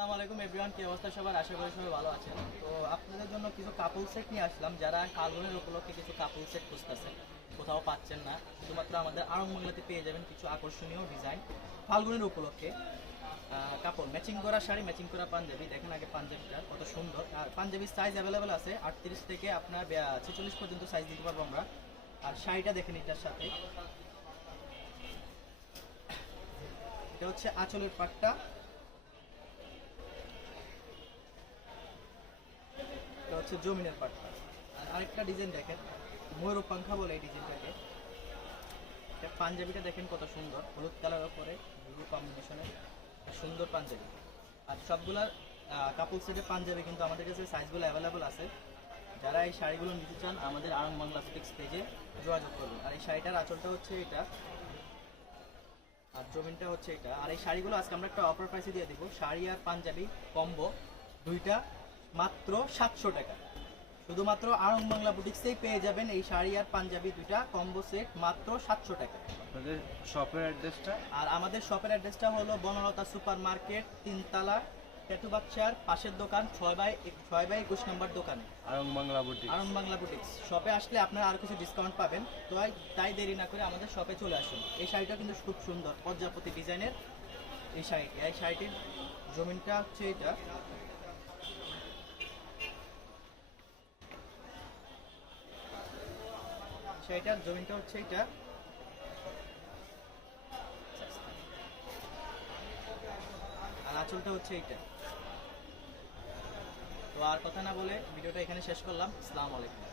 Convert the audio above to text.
আসসালামু আলাইকুম এভরিওয়ান, কি অবস্থা সবার? আশা করি সবাই ভালো আছেন। তো আপনাদের জন্য কিছু কাপল সেট নিয়ে আসলাম। যারা ফাল্গুনের উপলক্ষে কিছু কাপল সেট খুঁজতেছেন, কোথাও পাচ্ছেন না, শুধুমাত্র আমাদের আড়ং বাংলাতে পেয়ে যাবেন কিছু আকর্ষণীয় ডিজাইন ফাল্গুনের উপলক্ষে। কাপড় ম্যাচিং করা শাড়ি, ম্যাচিং করা পাঞ্জাবি। দেখেন আগে পাঞ্জাবিটা কত সুন্দর। আর পাঞ্জাবির সাইজ অ্যাভেলেবেল আছে 38 থেকে আপনার 46 পর্যন্ত সাইজ দিতে পারবো আমরা। আর শাড়িটা দেখেন, এটার সাথে এটা হচ্ছে আঁচলের পাটটা, এটা হচ্ছে জমিনের পাটটা। আর আরেকটা ডিজাইন দেখেন, ময়ূর পাংখা বলে এই ডিজাইনটাকে। এটা পাঞ্জাবিটা দেখেন কত সুন্দর, হলুদ কালার উপরে ব্লু কম্বিনেশনের সুন্দর পাঞ্জাবি। আর সবগুলার কাপড় সেটের পাঞ্জাবি কিন্তু আমাদের কাছে সাইজগুলো অ্যাভেলেবল আছে। যারা এই শাড়িগুলো নিতে চান আমাদের আড়ং বাংলা ফিক্স পেজে যোগাযোগ করুন। আর এই শাড়িটার আঁচলটা হচ্ছে এটা, আর জমিনটা হচ্ছে এটা। আর এই শাড়িগুলো আজকে আমরা একটা অফার প্রাইসে দিয়ে দিব। শাড়ি আর পাঞ্জাবি কম্বো দুইটা মাত্র 700 টাকা। শুধুমাত্র আড়ং বাংলা বুটিক্সেই পেয়ে যাবেন এই শাড়ি আর পাঞ্জাবি দুইটা কম্বো সেট মাত্র 700 টাকা। আপনাদের শপের অ্যাড্রেসটা? আর আমাদের শপের অ্যাড্রেসটা হলো বনলতা সুপার মার্কেট, 3 তলা, ট্যাটু বাক্সার পাশের দোকান, 6/21 নম্বর দোকানে আড়ং বাংলা বুটিক। আড়ং বাংলা বুটিক্স। শপে আসলে আপনারা আরো কিছু ডিসকাউন্ট পাবেন। তো তাই দেরি না করে আমাদের শপে চলে আসুন। এই শাড়িটা কিন্তু খুব সুন্দর পর্যাপতি ডিজাইনের এই শাড়িটি। এই শাড়িটির জমিনটা হচ্ছে এটা, শাড়িটার জমিনটা হচ্ছে এটা, আর আঁচলটা হচ্ছে এইটা। তো আর কথা না বলে ভিডিওটা এখানে শেষ করলাম। আসসালামু আলাইকুম।